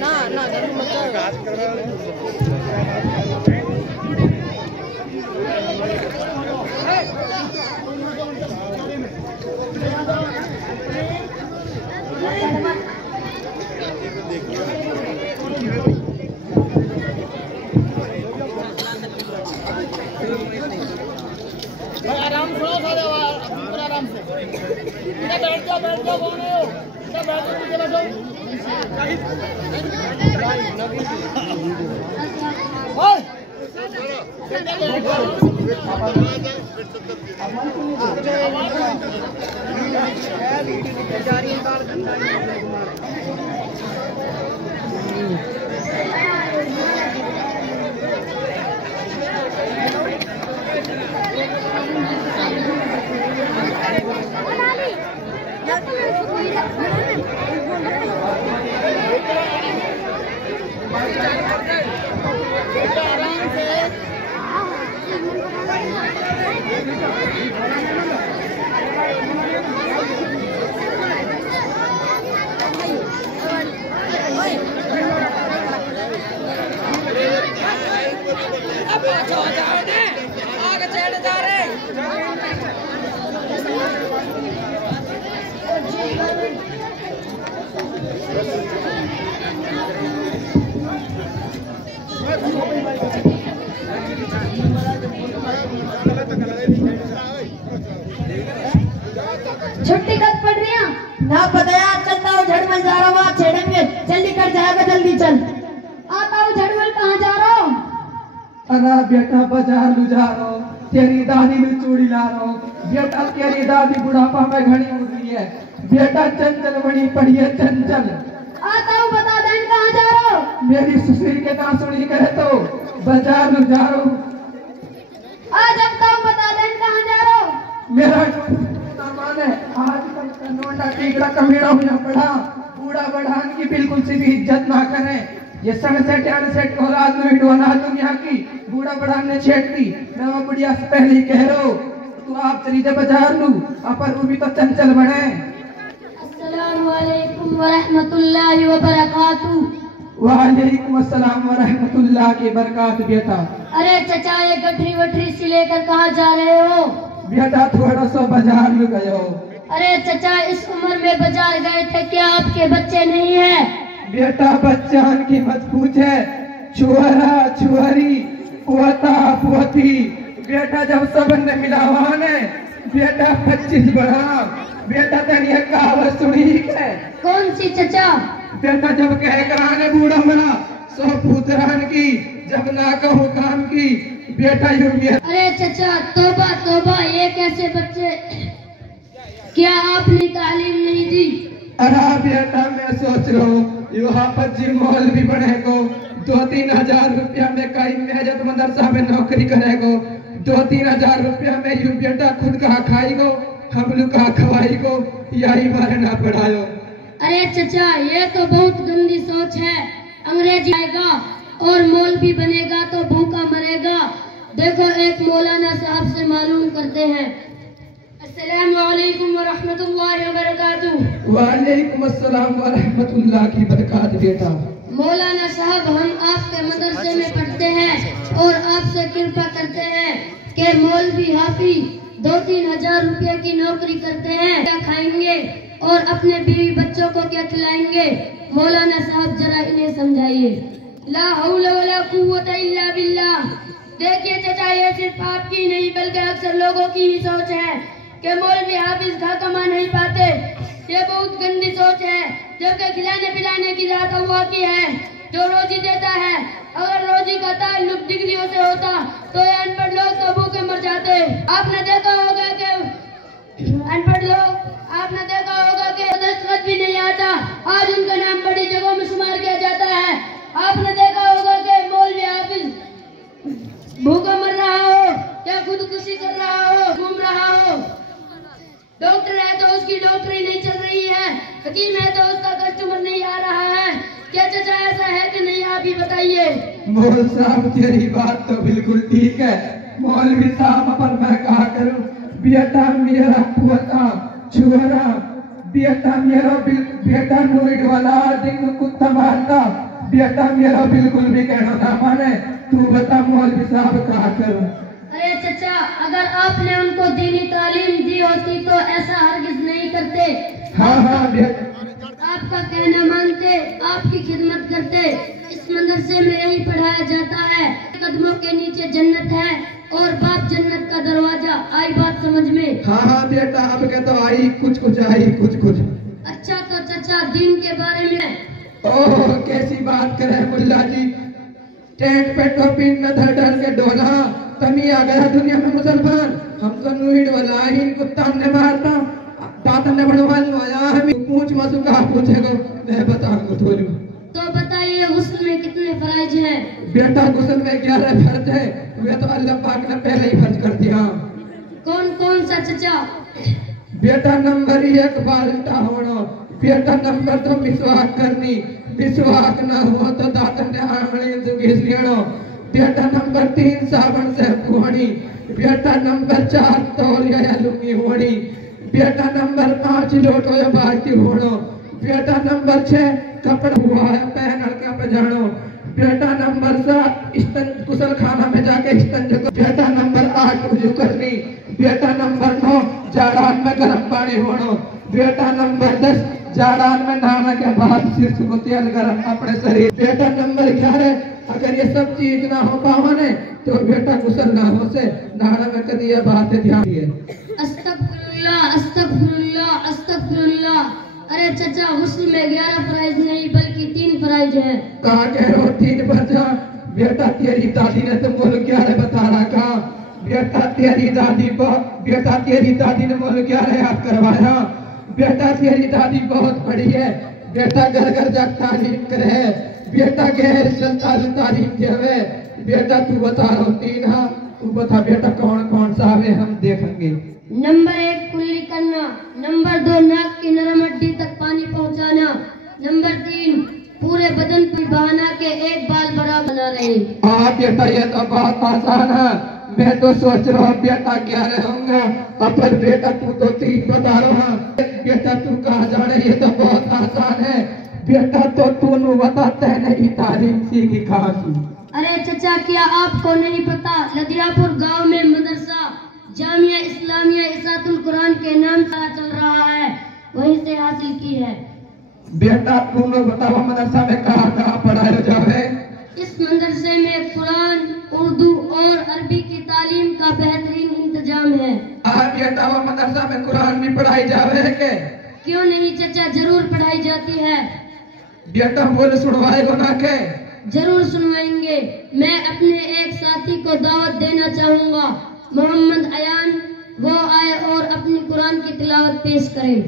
ना ना आराम से आराम से बैठ जाओ कौन है हो बैठ जाओ चला जाओ छुट्टी कब पड़ रही है? ना पता यार, चलता हूँ झड़मल जा रहा हूँ, वहाँ छेड़ेंगे। जल्दी कर जाएगा, जल्दी चल। आता हूँ झड़मल, कहाँ जा रहा हूँ? अरे बेटा बाजार लू जा रहा हूँ, तेरी दादी में चूड़ी ला रहा हूँ। बेटा तेरी दादी बुढ़ापा में घड़ी उड़ रही है। बेटा चंचल बनी पड़ी है, चंचल। आता हूँ, बता दें कहाँ जा रहा हूँ? मेरी सुशील के ना सुनी करे तो बाजार लू जा रहा हूँ। आज आता हूँ, बता दें कहाँ जा रहा हूँ? मेरा सामान है, आजकल का नोटा टीकड़ा कमीड़ा हुआ पड़ा। बूढ़ा बढ़ान की बिल्कुल सी भी इज्जत ना करें। ये सनसेट अनसेट को रात में डोना तुम यहाँ की बूढ़ा बढ़ान ने छेड़ दी। मैं वो बुढ़िया से पहले ही कह रहा हूँ, तू आप चली जा बाजार लू, अपन वो भी तो चंचल बने। अस्सलामु अलैकुम व रहमतुल्लाहि व बरकातहू। वालेकुम अस्सलाम व रहमतुल्लाह की बरकात। बेटा अरे चचा, ये गठरी वठरी सी लेकर कहाँ जा रहे हो? बेटा थोड़ा सा बाजार में गए हो। अरे चचा, इस उम्र में बाजार गए थे, क्या आपके बच्चे नहीं है? बेटा बच्चान की मत पूछे, छुआरा छुआरी पोता पोती। बेटा जब सबन ने मिलावान है, बेटा 25 बढ़ा। बेटा तेरी कहावत सुनी है? कौन सी चचा? बेटा जब कह कराने बूढ़ा मरा सो पुत्रान की, जब ना कहो काम की। बेटा यूं अरे चचा, तौबा तौबा, ये कैसे बच्चे? क्या आपने तालीम नहीं दी? अरे बेटा मैं सोच रहा हूँ यहाँ पर जिम मॉल भी बनेगो। 2-3 हजार रुपया में कई मेहजत मदरसा में नौकरी करेगो। 2-3 हजार रुपया में यूं बेटा खुद कहा खाईगो, हम लोग कहा खवाईगो, यही बारे ना पढ़ायो। अरे चचा, ये तो बहुत गंदी सोच है। अंग्रेजी आएगा और मौलवी बनेगा तो भूखा मरेगा। देखो, एक मौलाना साहब से मालूम करते हैं। अस्सलामु अलैकुम व रहमतुल्लाहि व बरकातहू। वालेकुम अस्सलाम व रहमतुल्लाह की बरकात। बेटा मौलाना साहब, हम आपके मदरसे में पढ़ते हैं और आपसे कृपा करते हैं कि मौलवी हाफी 2-3 हजार रुपये की नौकरी करते हैं, क्या खाएंगे और अपने बीवी बच्चों को क्या खिलाएंगे? मौलाना साहब जरा इन्हें समझाइए। ला हौला वला कुव्वता इल्ला बिल्लाह। देखिए चचा, ये सिर्फ आपकी नहीं बल्कि अक्सर लोगों की ही सोच है कि मौलवी हाफिज खा कमा नहीं पाते। ये बहुत गंदी सोच है, जबकि खिलाने पिलाने की जात अल्लाह की है जो रोजी देता है। अगर रोजी का ताल्लुक डिग्रियों से होता तो ये अनपढ़ लोग तो भूखे मर जाते। आपने देखा होगा कि दस्तखत भी नहीं आता, आज उनका नाम बड़ी जगहों में शुमार किया जाता है। आपने देखा होगा कि मौलवी हाफिज भूखा मर रहा हो या खुदकुशी कर रहा हो, घूम रहा हो। डॉक्टर है तो उसकी डॉक्टरी नहीं चल रही है, हकीम है तो उसका कस्टमर नहीं आ रहा है। क्या चचा ऐसा है कि नहीं, आप ही बताइए। मौल साहब तेरी बात तो बिल्कुल ठीक है। मौलवी साहब पर मैं कहा करूं, बेटा मेरा पोता छुरा बेटा मेरा बेटा नोइड वाला दिन कुत्ता मारता बेटा मेरा बिल्कुल भी कहना ना माने। तू बता मौलवी साहब क्या करूं? अरे चचा, अगर आपने उनको दीनी तालीम दी होती तो ऐसा हरगिज नहीं करते। हाँ बेटा, आपका कहना मानते, आपकी खिदमत करते। इस मदरसे में यही पढ़ाया जाता है, कदमों के नीचे जन्नत है और बाप जन्नत का दरवाजा। आई बात समझ में? हाँ बेटा, आपके तो आई कुछ आई कुछ। अच्छा तो चचा, दीन के बारे में? ओह कैसी बात करे मुल्ला जी, टेंट पे टोपी न धर डर के डोला तमी आ गया दुनिया में मुसलमान। हम तो नूहिड वाला ही कुत्ता ने मारता दाता ने बढ़वाल आया हम पूछ मसू का पूछेगा मैं बताऊंगा थोड़ी। तो बताइए, गुस्ल में कितने फराइज हैं? बेटा गुस्ल में 11 फर्ज है, वे तो अल्लाह पाक ने पहले ही फर्ज कर दिया। कौन कौन सा चचा? बेटा नंबर 1 बाल्टा होना, बेटा नंबर 2 मिसवाक करनी, मिसवाक ना हो तो दातन ने आंगली से घिस लेना। बेटा नंबर 3 साबुन से धोनी, बेटा नंबर 4 तौलिया या लुंगी होनी, बेटा नंबर 5 लोटो या बाल्टी होना, बेटा नंबर 6 कपड़ा हुआ है पहन के पजानो, बेटा नंबर 7 स्तन कुशल खाना में जाके स्तन जो, बेटा नंबर 8 वजू करनी, बेटा नंबर 9 जाड़ान में गर्म पानी होना, बेटा नंबर 10 जाड़ान में नहाने के बाद सिर को तेल गरम अपने शरीर, बेटा नंबर 11 अगर ये सब चीज ना हो पावाने तो बेटा गुस्ल ना हो से नहाने में कभी ये बात ध्यान दिए। अस्तगफिरुल्लाह अस्तगफिरुल्लाह अस्तगफिरुल्लाह। अरे चचा, गुस्ल में 11 फराइज नहीं बल्कि 3 फराइज है। कहा कह रहे हो 3 बचा? बेटा तेरी दादी ने तो बोल क्या है बता रहा कहा, बेटा तेरी दादी ने बोल क्या है याद करवाया। बेटा तेरी दादी बहुत बड़ी है, बेटा घर घर जा तालीम करे, बेटा गैर तालीम देवे। बेटा तू बता रहा 3 हाँ, तू बता बेटा कौन कौन सा है हम देखेंगे। नंबर 1 कुल्ली करना, नंबर 2 नाक की नरम हड्डी तक पानी पहुंचाना, नंबर 3 पूरे बदन पर बहाना के एक बाल बराबर बना रहे। बेटा ये तो बहुत आसान है, मैं तो सोच रहा हूँ बेटा क्या रहूंगा अपन। बेटा तू तो 3 बता रहा, बेटा तू कहाँ जाने, ये तो बहुत आसान है। बेटा तो तू बताते नहीं तालीम सीखी कहाँ की? अरे चचा, क्या आपको नहीं पता, लदियापुर गांव में मदरसा जामिया इस्लामिया इसातुल कुरान के नाम से चल रहा है, वहीं से हासिल की है। बेटा तू बताओ मदरसा में कहाँ पढ़ाया जावे? इस मदरसे में कुरान, उर्दू और अरबी की तालीम का बेहतरीन इंतजाम है। बेटा वो मदरसा में कुरान भी पढ़ाई जावे है के? क्यों नहीं चचा, जरूर पढ़ाई जाती है। बेटा बोले सुनवाएगा ना के? जरूर सुनवाएंगे। मैं अपने एक साथी को दावत देना चाहूँगा, मोहम्मद अयान, वो आए और अपनी कुरान की तिलावत पेश करें।